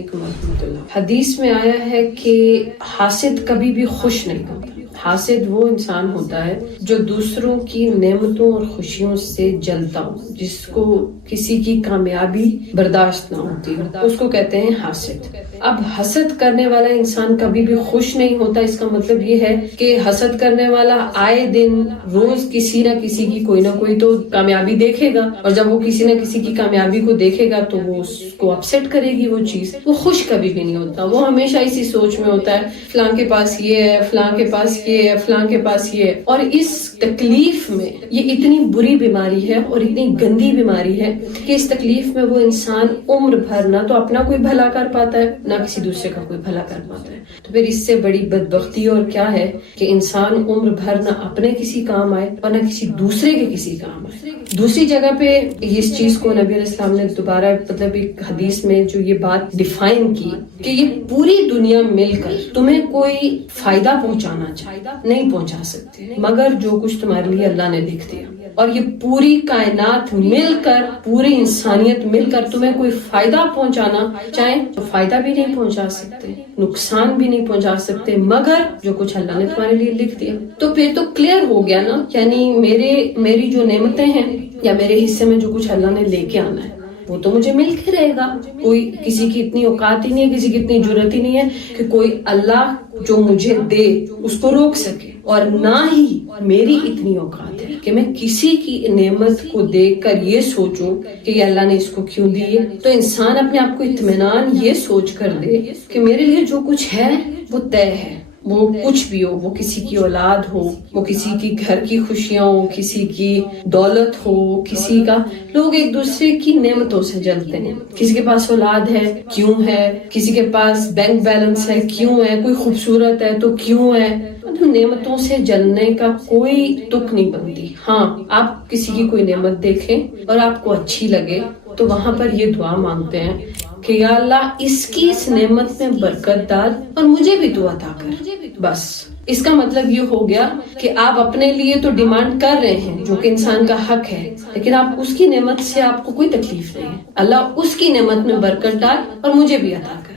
علیکم ورحمۃ اللہ۔ حدیث میں آیا ہے کہ حاسد کبھی بھی خوش نہیں ہوتا۔ حاسد وہ انسان ہوتا ہے جو دوسروں کی نعمتوں اور خوشیوں سے جلتا ہو، جس کو کسی کی کامیابی برداشت نہ ہوتی، اس کو کہتے ہیں حاسد۔ اب حسد کرنے والا انسان کبھی بھی خوش نہیں ہوتا، اس کا مطلب یہ ہے کہ حسد کرنے والا آئے دن روز کسی نہ کسی کی کوئی نہ کوئی تو کامیابی دیکھے گا، اور جب وہ کسی نہ کسی کی کامیابی کو دیکھے گا تو وہ اس کو اپسیٹ کرے گی، وہ چیز وہ خوش کبھی بھی نہیں ہوتا، وہ ہمیشہ اسی سوچ میں ہوتا ہے فلاں کے پاس یہ ہے، فلاں کے پاس یہ ہے، فلاں کے پاس یہ ہے۔ اور اس تکلیف میں یہ اتنی بری بیماری ہے اور اتنی گندی بیماری ہے کہ اس تکلیف میں وہ انسان عمر بھر نہ تو اپنا کوئی بھلا کر پاتا ہے نہ کسی دوسرے کا کوئی بھلا کر پاتا ہے۔ تو پھر اس سے بڑی بدبختی اور کیا ہے کہ انسان عمر بھر نہ اپنے کسی کام آئے اور نہ کسی دوسرے کے کسی کام آئے۔ دوسری جگہ پہ اس چیز کو نبی علیہ السلام نے دوبارہ مطلب ایک حدیث میں جو یہ بات ڈیفائن کی کہ یہ پوری دنیا مل کر تمہیں کوئی فائدہ پہنچانا چاہے نہیں پہنچا سکتے مگر جو کچھ تمہارے لیے اللہ نے لکھ دیا، اور یہ پوری کائنات مل کر، پوری انسانیت مل کر تمہیں کوئی فائدہ پہنچانا چاہے تو فائدہ بھی نہیں پہنچا سکتے، نقصان بھی نہیں پہنچا سکتے مگر جو کچھ اللہ نے تمہارے لیے لکھ دیا۔ تو پھر تو کلیئر ہو گیا نا، یعنی میری جو نعمتیں ہیں یا میرے حصے میں جو کچھ اللہ نے لے کے آنا ہے وہ تو مجھے مل کے رہے گا۔ کوئی کسی کی اتنی اوقات ہی نہیں ہے، کسی کی اتنی جرات ہی نہیں ہے کہ کوئی اللہ جو مجھے دے اس کو روک سکے، اور نہ ہی میری اتنی اوقات ہے کہ میں کسی کی نعمت کو دیکھ کر یہ سوچوں کہ یہ اللہ نے اس کو کیوں دی ہے۔ تو انسان اپنے آپ کو اطمینان یہ سوچ کر دے کہ میرے لیے جو کچھ ہے وہ طے ہے، وہ کچھ بھی ہو، وہ کسی کی اولاد ہو، وہ کسی کی گھر کی خوشیاں ہو، کسی کی دولت ہو، کسی کا، لوگ ایک دوسرے کی نعمتوں سے جلتے ہیں۔ کسی کے پاس اولاد ہے کیوں ہے، کسی کے پاس بینک بیلنس ہے کیوں ہے، کوئی خوبصورت ہے تو کیوں ہے۔ نعمتوں سے جلنے کا کوئی تک نہیں بنتی۔ ہاں، آپ کسی کی کوئی نعمت دیکھیں اور آپ کو اچھی لگے تو وہاں پر یہ دعا مانگتے ہیں کہ یا اللہ اس کی اس نعمت میں برکت ڈال اور مجھے بھی تو عطا کر۔ بس اس کا مطلب یہ ہو گیا کہ آپ اپنے لیے تو ڈیمانڈ کر رہے ہیں جو کہ انسان کا حق ہے، لیکن آپ اس کی نعمت سے آپ کو کوئی تکلیف نہیں ہے۔ اللہ اس کی نعمت میں برکت ڈال اور مجھے بھی عطا کر۔